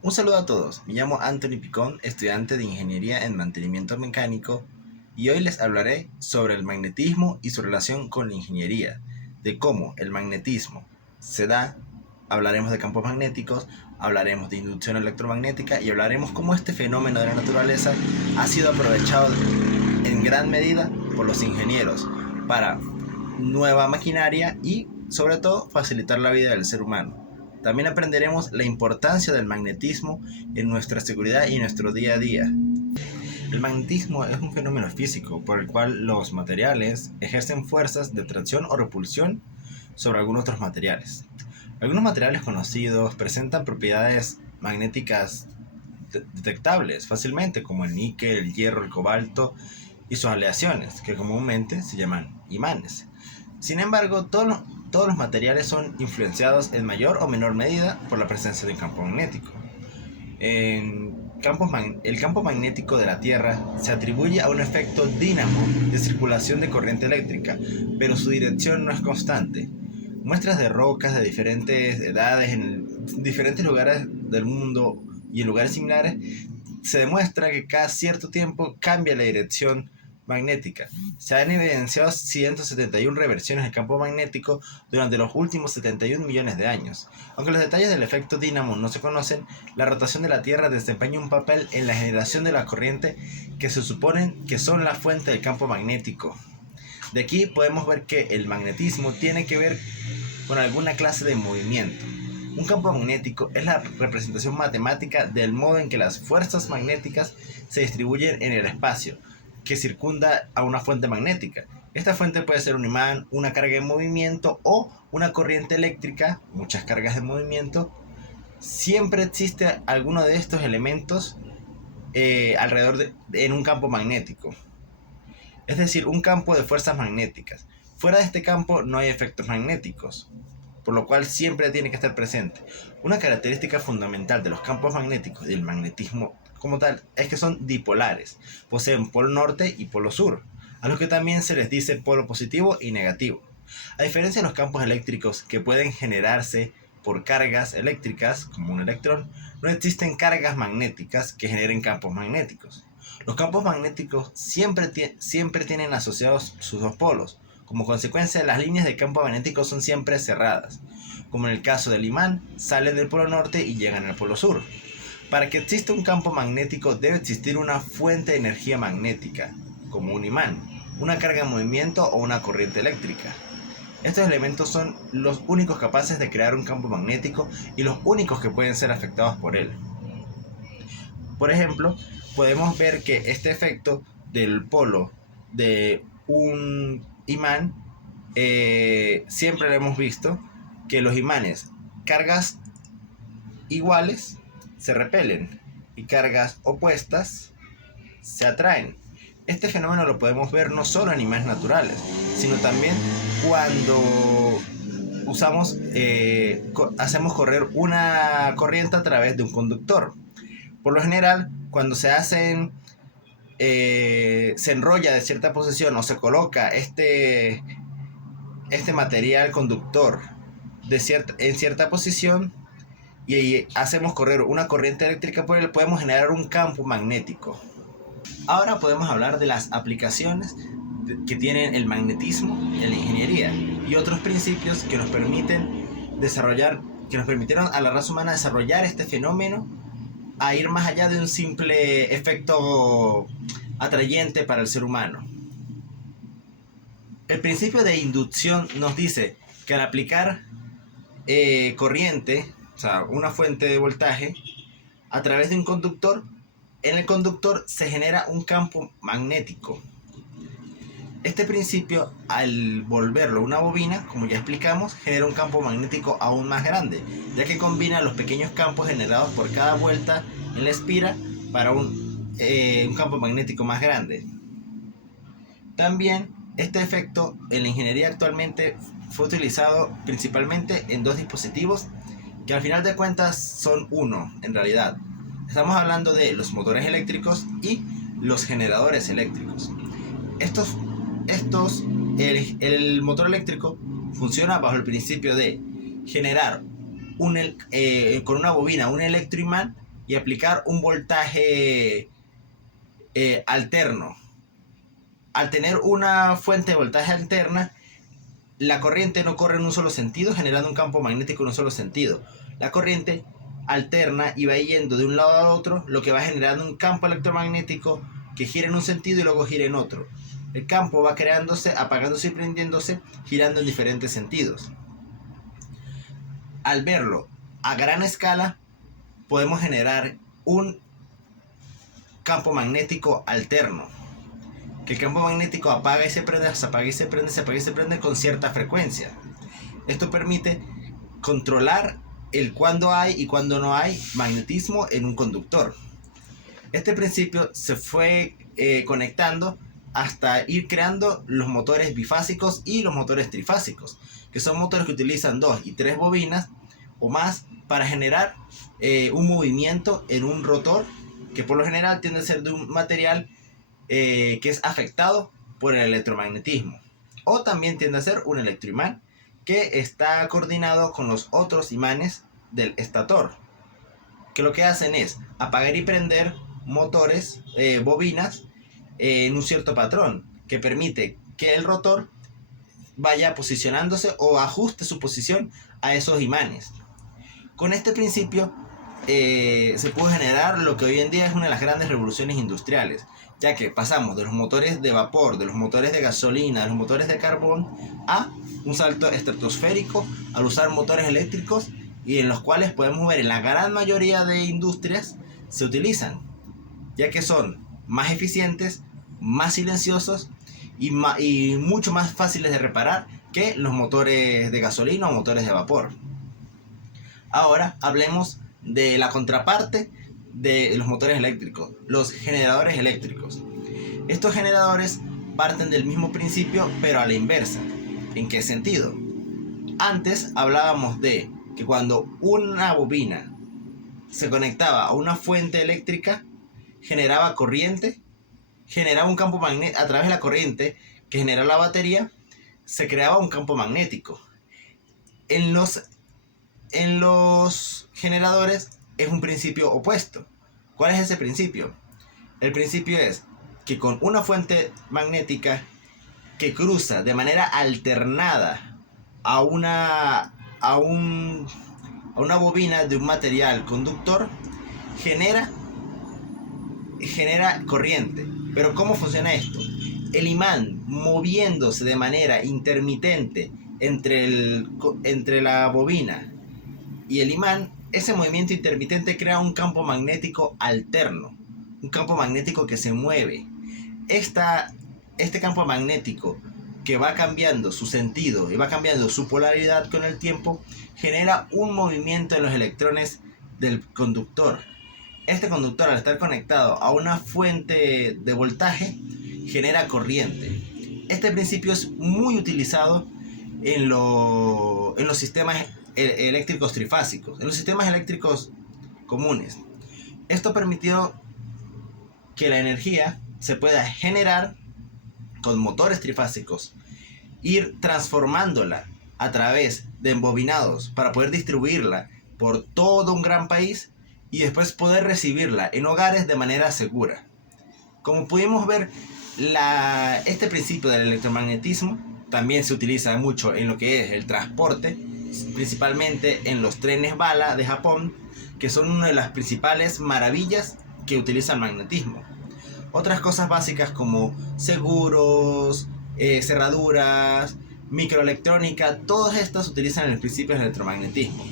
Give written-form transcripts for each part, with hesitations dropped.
Un saludo a todos, me llamo Anthony Picón, estudiante de Ingeniería en Mantenimiento Mecánico, y hoy les hablaré sobre el magnetismo y su relación con la ingeniería, de cómo el magnetismo se da, hablaremos de campos magnéticos, hablaremos de inducción electromagnética y hablaremos cómo este fenómeno de la naturaleza ha sido aprovechado en gran medida por los ingenieros para nueva maquinaria y sobre todo facilitar la vida del ser humano. También aprenderemos la importancia del magnetismo en nuestra seguridad y en nuestro día a día. El magnetismo es un fenómeno físico por el cual los materiales ejercen fuerzas de atracción o repulsión sobre algunos otros materiales. Algunos materiales conocidos presentan propiedades magnéticas detectables fácilmente, como el níquel, el hierro, el cobalto y sus aleaciones, que comúnmente se llaman imanes. Sin embargo, todos los materiales son influenciados en mayor o menor medida por la presencia de un campo magnético. El campo magnético de la Tierra se atribuye a un efecto dínamo de circulación de corriente eléctrica, pero su dirección no es constante. Muestras de rocas de diferentes edades en diferentes lugares del mundo y en lugares similares se demuestra que cada cierto tiempo cambia la dirección magnética. Se han evidenciado 171 reversiones del campo magnético durante los últimos 71 millones de años. Aunque los detalles del efecto dínamo no se conocen, la rotación de la Tierra desempeña un papel en la generación de la corriente que se suponen que son la fuente del campo magnético. De aquí podemos ver que el magnetismo tiene que ver con alguna clase de movimiento. Un campo magnético es la representación matemática del modo en que las fuerzas magnéticas se distribuyen en el espacio que circunda a una fuente magnética. Esta fuente puede ser un imán, una carga en movimiento o una corriente eléctrica, muchas cargas en movimiento. Siempre existe alguno de estos elementos en un campo magnético, es decir, un campo de fuerzas magnéticas. Fuera de este campo no hay efectos magnéticos, por lo cual siempre tiene que estar presente. Una característica fundamental de los campos magnéticos y del magnetismo como tal es que son dipolares, poseen polo norte y polo sur, a los que también se les dice polo positivo y negativo. A diferencia de los campos eléctricos que pueden generarse por cargas eléctricas, como un electrón, no existen cargas magnéticas que generen campos magnéticos. Los campos magnéticos siempre tienen asociados sus dos polos. Como consecuencia, las líneas de campo magnético son siempre cerradas. Como en el caso del imán, salen del polo norte y llegan al polo sur. Para que exista un campo magnético debe existir una fuente de energía magnética, como un imán, una carga en movimiento o una corriente eléctrica. Estos elementos son los únicos capaces de crear un campo magnético y los únicos que pueden ser afectados por él. Por ejemplo, podemos ver que este efecto del polo de un imán, siempre lo hemos visto, que los imanes, cargas iguales se repelen y cargas opuestas se atraen. Este fenómeno lo podemos ver no solo en imanes naturales, sino también cuando hacemos correr una corriente a través de un conductor. Por lo general, cuando se enrolla de cierta posición o se coloca este material conductor en cierta posición y hacemos correr una corriente eléctrica por él, podemos generar un campo magnético. Ahora podemos hablar de las aplicaciones que tienen el magnetismo en la ingeniería y otros principios que nos permitieron a la raza humana desarrollar este fenómeno a ir más allá de un simple efecto atrayente para el ser humano. El principio de inducción nos dice que al aplicar corriente, o sea, una fuente de voltaje, a través de un conductor, en el conductor se genera un campo magnético. Este principio, al volverlo una bobina, como ya explicamos, genera un campo magnético aún más grande, ya que combina los pequeños campos generados por cada vuelta en la espira para un campo magnético más grande. También este efecto en la ingeniería actualmente fue utilizado principalmente en dos dispositivos que al final de cuentas son uno en realidad. Estamos hablando de los motores eléctricos y los generadores eléctricos. El motor eléctrico funciona bajo el principio de generar con una bobina un electroimán y aplicar un voltaje alterno. Al tener una fuente de voltaje alterna, la corriente no corre en un solo sentido, generando un campo magnético en un solo sentido. La corriente alterna y va yendo de un lado a otro, lo que va generando un campo electromagnético que gira en un sentido y luego gira en otro. El campo va creándose, apagándose y prendiéndose, girando en diferentes sentidos. Al verlo a gran escala, podemos generar un campo magnético alterno. Que el campo magnético apaga y se prende, se apaga y se prende, se apaga y se prende con cierta frecuencia. Esto permite controlar el cuándo hay y cuándo no hay magnetismo en un conductor. Este principio se fue conectando hasta ir creando los motores bifásicos y los motores trifásicos, que son motores que utilizan 2 y 3 bobinas o más para generar un movimiento en un rotor que por lo general tiende a ser de un material que es afectado por el electromagnetismo, o también tiende a ser un electroimán que está coordinado con los otros imanes del estator, que lo que hacen es apagar y prender motores, bobinas, en un cierto patrón que permite que el rotor vaya posicionándose o ajuste su posición a esos imanes. Con este principio se pudo generar lo que hoy en día es una de las grandes revoluciones industriales, ya que pasamos de los motores de vapor, de los motores de gasolina, de los motores de carbón, a un salto estratosférico al usar motores eléctricos, y en los cuales podemos ver en la gran mayoría de industrias se utilizan, ya que son más eficientes, más silenciosos y mucho más fáciles de reparar que los motores de gasolina o motores de vapor. Ahora hablemos de la contraparte de los motores eléctricos, los generadores eléctricos. Estos generadores parten del mismo principio, pero a la inversa. ¿En qué sentido? Antes hablábamos de que cuando una bobina se conectaba a una fuente eléctrica, generaba corriente, generaba un campo magnético. A través de la corriente que genera la batería, se creaba un campo magnético. En los generadores es un principio opuesto. ¿Cuál es ese principio? El principio es que con una fuente magnética que cruza de manera alternada a una bobina de un material conductor, genera corriente. Pero ¿cómo funciona esto? El imán moviéndose de manera intermitente entre la bobina y el imán, ese movimiento intermitente crea un campo magnético alterno, un campo magnético que se mueve. Este campo magnético, que va cambiando su sentido y va cambiando su polaridad con el tiempo, genera un movimiento en los electrones del conductor. Este conductor, al estar conectado a una fuente de voltaje, genera corriente. Este principio es muy utilizado en los sistemas eléctricos trifásicos, en los sistemas eléctricos comunes. Esto permitió que la energía se pueda generar con motores trifásicos, ir transformándola a través de embobinados para poder distribuirla por todo un gran país y después poder recibirla en hogares de manera segura. Como pudimos ver, este principio del electromagnetismo también se utiliza mucho en lo que es el transporte, principalmente en los trenes bala de Japón, que son una de las principales maravillas que utiliza el magnetismo. Otras cosas básicas como seguros, cerraduras, microelectrónica, todas estas utilizan el principio del electromagnetismo.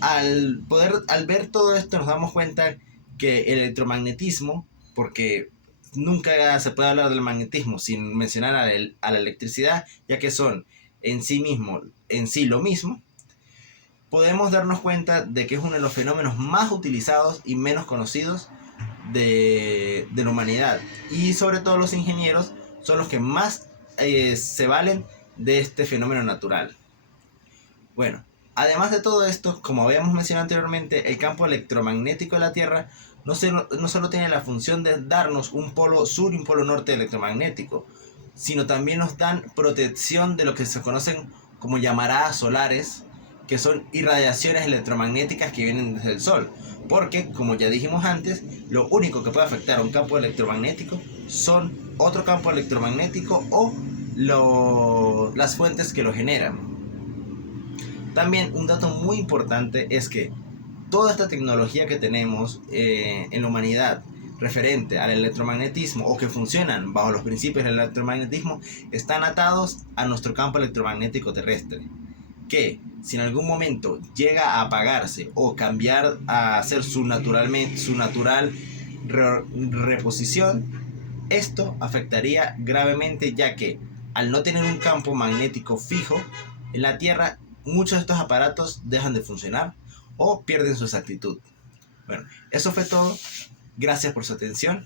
Al ver todo esto nos damos cuenta que el electromagnetismo, porque nunca se puede hablar del magnetismo sin mencionar a la electricidad, ya que son en sí lo mismo, podemos darnos cuenta de que es uno de los fenómenos más utilizados y menos conocidos de la humanidad, y sobre todo los ingenieros son los que más se valen de este fenómeno natural. Bueno, además de todo esto, como habíamos mencionado anteriormente, el campo electromagnético de la Tierra no solo tiene la función de darnos un polo sur y un polo norte electromagnético, sino también nos dan protección de lo que se conocen como llamaradas solares, que son irradiaciones electromagnéticas que vienen desde el Sol. Porque, como ya dijimos antes, lo único que puede afectar a un campo electromagnético son otro campo electromagnético o las fuentes que lo generan. También un dato muy importante es que toda esta tecnología que tenemos en la humanidad referente al electromagnetismo o que funcionan bajo los principios del electromagnetismo están atados a nuestro campo electromagnético terrestre, que si en algún momento llega a apagarse o cambiar a hacer su natural reposición, esto afectaría gravemente, ya que al no tener un campo magnético fijo en la Tierra, muchos de estos aparatos dejan de funcionar o pierden su exactitud. Bueno, eso fue todo. Gracias por su atención.